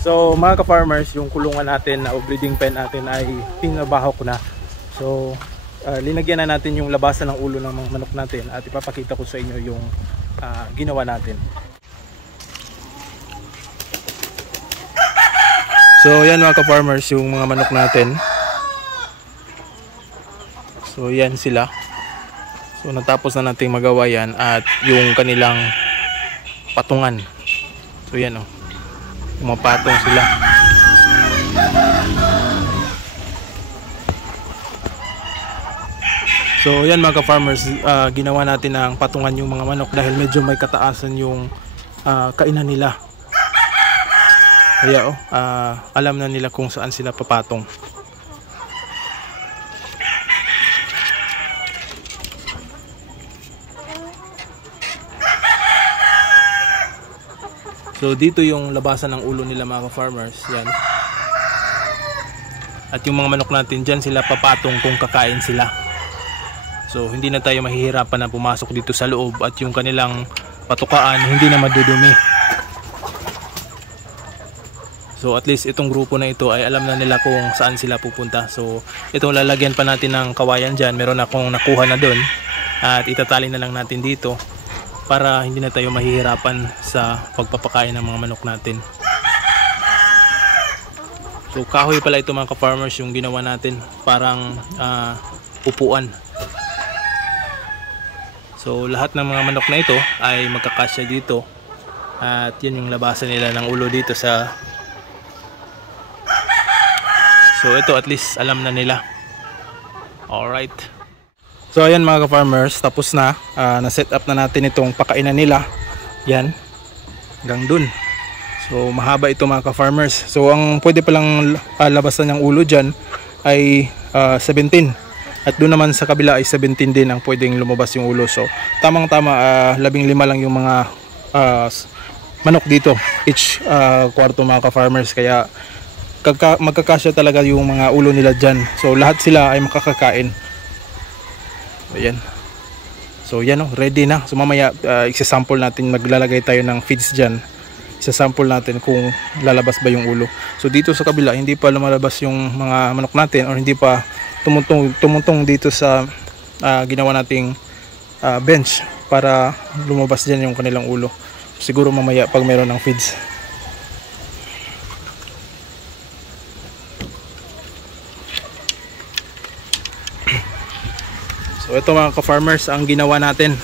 So mga ka-farmers, yung kulungan natin o breeding pen natin ay tinabaho ko na. So linagyan na natin yung labasan ng ulo ng mga manok natin at ipapakita ko sa inyo yung ginawa natin. So yan mga ka-farmers, yung mga manok natin. So yan sila. So natapos na nating magawa yan at yung kanilang patungan. So yan umapatong sila. So yan mga ka-farmers, ginawa natin ang patungan yung mga manok dahil medyo may kataasan yung kainan nila. Kaya alam na nila kung saan sila papatong. So dito yung labasan ng ulo nila mga ka-farmers, yan. At yung mga manok natin dyan sila papatong kung kakain sila. So hindi na tayo mahihirapan na pumasok dito sa loob at yung kanilang patukaan hindi na madudumi. So at least itong grupo na ito ay alam na nila kung saan sila pupunta. So itong lalagyan pa natin ng kawayan dyan, meron akong nakuha na doon. At itatali na lang natin dito para hindi na tayo mahihirapan sa pagpapakain ng mga manok natin. So kahoy pala ito mga ka-farmers yung ginawa natin, parang upuan. So lahat ng mga manok na ito ay magkakasya dito. At yan yung labasan nila ng ulo dito sa... So ito at least alam na nila. Alright. So ayan mga ka-farmers, tapos na. Na-set up na natin itong pakainan nila. Yan. Hanggang dun. So mahaba ito mga ka-farmers. So ang pwede palang labasan ng ulo dyan ay 17. At doon naman sa kabila ay 17 din ang pwedeng lumabas yung ulo. So tamang tama 15 lang yung mga manok dito. Each kwarto mga ka-farmers. Kaya magkakasya talaga yung mga ulo nila dyan. So lahat sila ay makakakain. Ayan. So yan ready na. So mamaya isa-sample natin, maglalagay tayo ng feeds dyan. Isa-sample natin kung lalabas ba yung ulo. So dito sa kabila hindi pa lumalabas yung mga manok natin or hindi pa tumuntong dito sa ginawa nating bench para lumabas dyan yung kanilang ulo. Siguro mamaya pag meron ng feeds. So ito mga ka-farmers ang ginawa natin.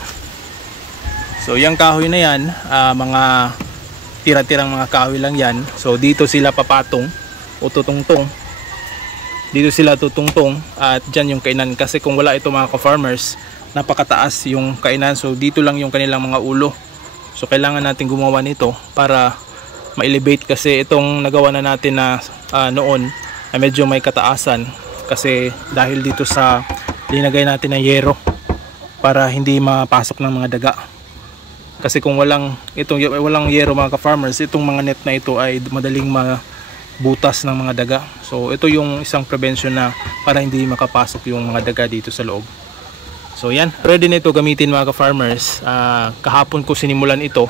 So yung kahoy na yan, mga tira-tirang mga kahoy lang yan. So dito sila papatong o tutungtong. Dito sila tutungtong at dyan yung kainan. Kasi kung wala ito mga ka-farmers, napakataas yung kainan. So dito lang yung kanilang mga ulo. So kailangan natin gumawa nito para ma-elevate. Kasi itong nagawa na natin na noon ay medyo may kataasan. Kasi dahil dito sa linagay natin ng yero para hindi mapasok ng mga daga. Kasi kung walang yero mga ka-farmers, itong mga net na ito ay madaling mabutas ng mga daga. So ito yung isang prevention na para hindi makapasok yung mga daga dito sa loob. So yan, ready na ito gamitin mga ka-farmers. Kahapon ko sinimulan ito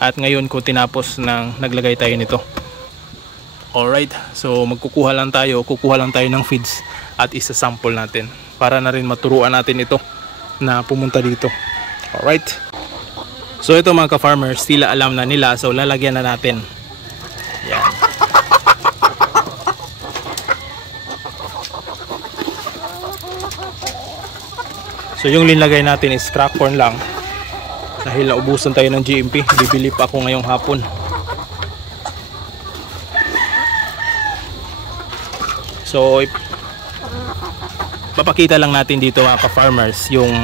at ngayon ko tinapos ng naglagay tayo nito. Alright, so kukuha lang tayo ng feeds at isa-sample natin para na rin maturuan natin ito na pumunta dito. Alright. So ito mga ka-farmers, sila alam na nila. So lalagyan na natin. Yan. So yung linlagay natin is crack corn lang. Dahil naubusan tayo ng GMP. Bibili pa ako ngayong hapon. So papakita lang natin dito mga ka-farmers yung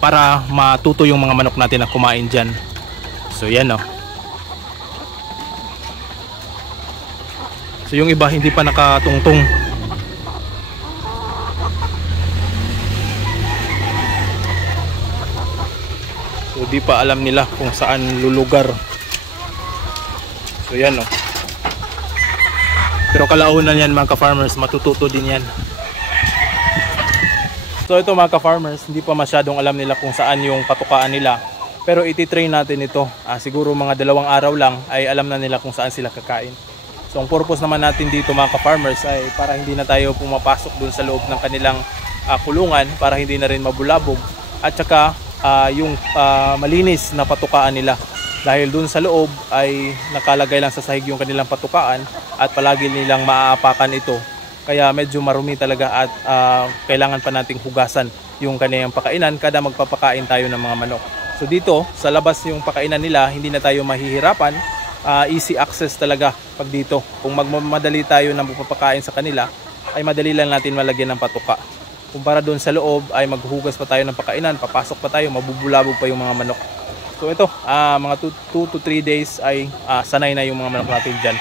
para matuto yung mga manok natin na kumain dyan. So yan So yung iba hindi pa nakatungtong. So di pa alam nila kung saan lulugar. So yan Pero kalaunan yan mga ka-farmers, matututo din yan. So ito mga ka-farmers, hindi pa masyadong alam nila kung saan yung patukaan nila. Pero ititrain natin ito. Siguro mga 2 araw lang ay alam na nila kung saan sila kakain. So ang purpose naman natin dito mga ka-farmers ay para hindi na tayo pumapasok dun sa loob ng kanilang kulungan, para hindi na rin mabulabog. At saka yung malinis na patukaan nila. Dahil dun sa loob ay nakalagay lang sa sahig yung kanilang patukaan at palagi nilang maaapakan ito. Kaya medyo marumi talaga at kailangan pa nating hugasan yung kanilang pakainan kada magpapakain tayo ng mga manok. So dito, sa labas yung pakainan nila, hindi na tayo mahihirapan. Easy access talaga pag dito. Kung magmamadali tayo ng pagpapakain sa kanila, ay madali lang natin malagyan ng patuka. Kumpara doon sa loob, ay maghuhugas pa tayo ng pakainan, papasok pa tayo, mabubulabog pa yung mga manok. So ito, mga 2 to 3 days ay sanay na yung mga manok natin dyan.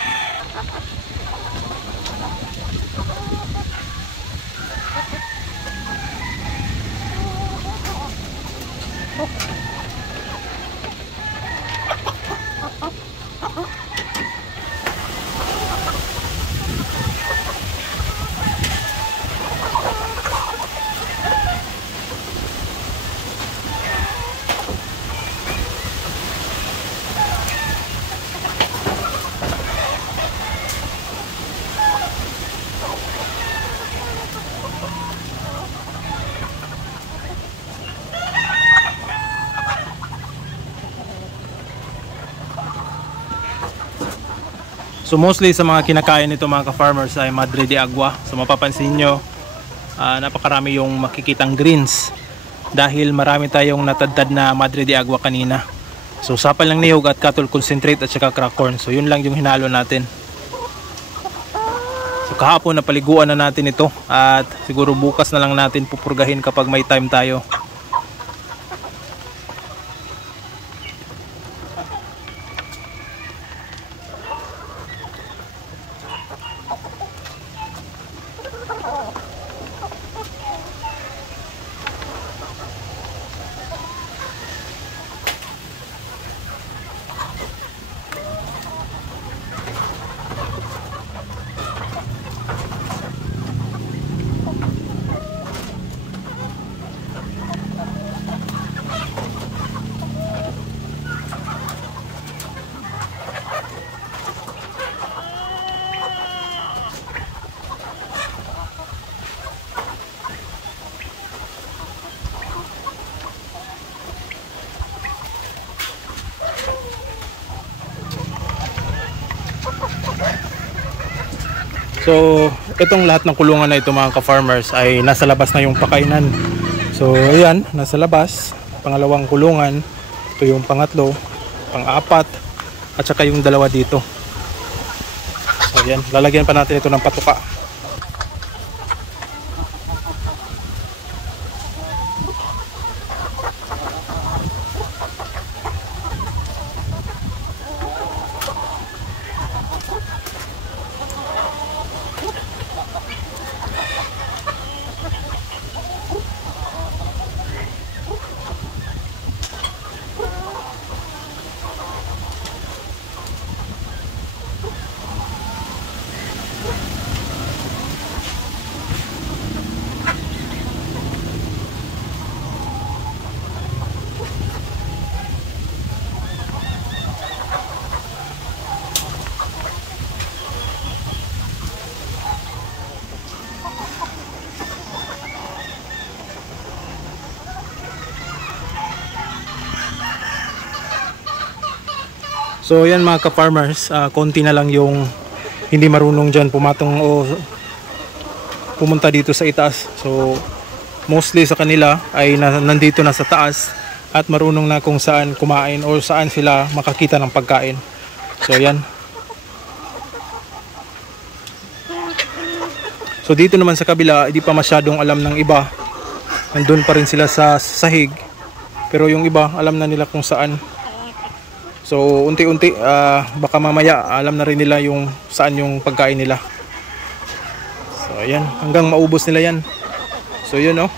So mostly sa mga kinakain nito mga ka-farmers ay Madre de Agua. So mapapansin nyo, napakarami yung makikitang greens dahil marami tayong natadtad na Madre de Agua kanina. So sapal ng niyog at cattle concentrate at saka crack corn. So yun lang yung hinalo natin. So kahapon napaliguan na natin ito at siguro bukas na lang natin pupurgahin kapag may time tayo. So itong lahat ng kulungan na ito mga ka-farmers ay nasa labas na yung pakainan. So ayan, nasa labas. Pangalawang kulungan, ito yung pangatlo, pang-apat, at saka yung 2 dito. So ayan, lalagyan pa natin ito ng patuka. So yan mga ka-farmers, konti na lang yung hindi marunong dyan pumatong o pumunta dito sa itaas. So mostly sa kanila ay nandito na sa taas at marunong na kung saan kumain o saan sila makakita ng pagkain. So yan. So dito naman sa kabila, hindi pa masyadong alam ng iba. Nandun pa rin sila sa sahig. Pero yung iba, alam na nila kung saan. So unti-unti, baka mamaya alam na rin nila yung saan yung pagkain nila. So ayan, hanggang maubos nila yan. So yun, oh.